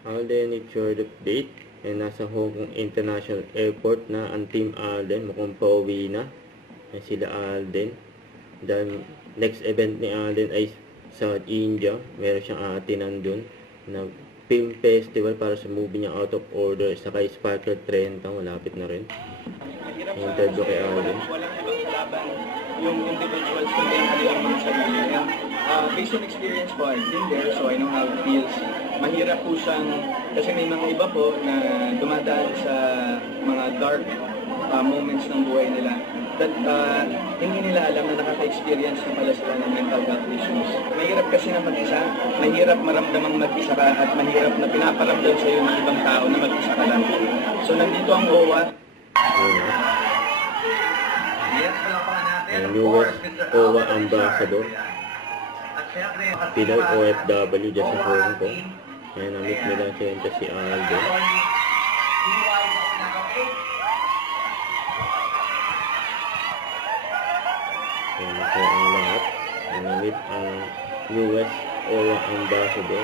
Alden, it's your update. Nasa Hong Kong International Airport na ang Team Alden. Mukhang pauwi na. Sila Alden. Dahil next event ni Alden ay sa India. Meron siyang aatinan dun na film festival para sa movie niya Out of Order. Saka Sparkle 30. Malapit na rin. Interview kay Alden. Walang ibang kalaban yung individuals kundi ang kanilang mga sarili. And based on experience po, I've been there, so I know how it feels. Mahirap po siyang, kasi may mga iba po na dumadaan sa mga dark moments ng buhay nila that hindi nila alam na nakaka-experience na pala sila ng mental health issues. Mahirap kasi na mag-isa, mahirap maramdamang mag-isa ka at mahirap na pinaparamdam sa iyo ng ibang tao na mag-isa ka lang. So nandito ang OWA. Ang US OWA Ambassador. Pinoy OFW dyan sa Hong Kong. Ayan, namit nila siyempre si Alden. Ayan po ang lahat. Namit ang US OWA Ambassador.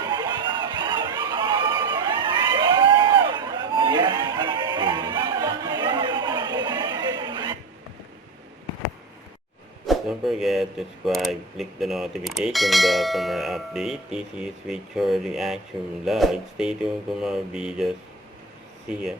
Don't forget to subscribe, click the notification bell for more updates. This is Richard Reaction Vlog. Stay tuned for more videos. See ya.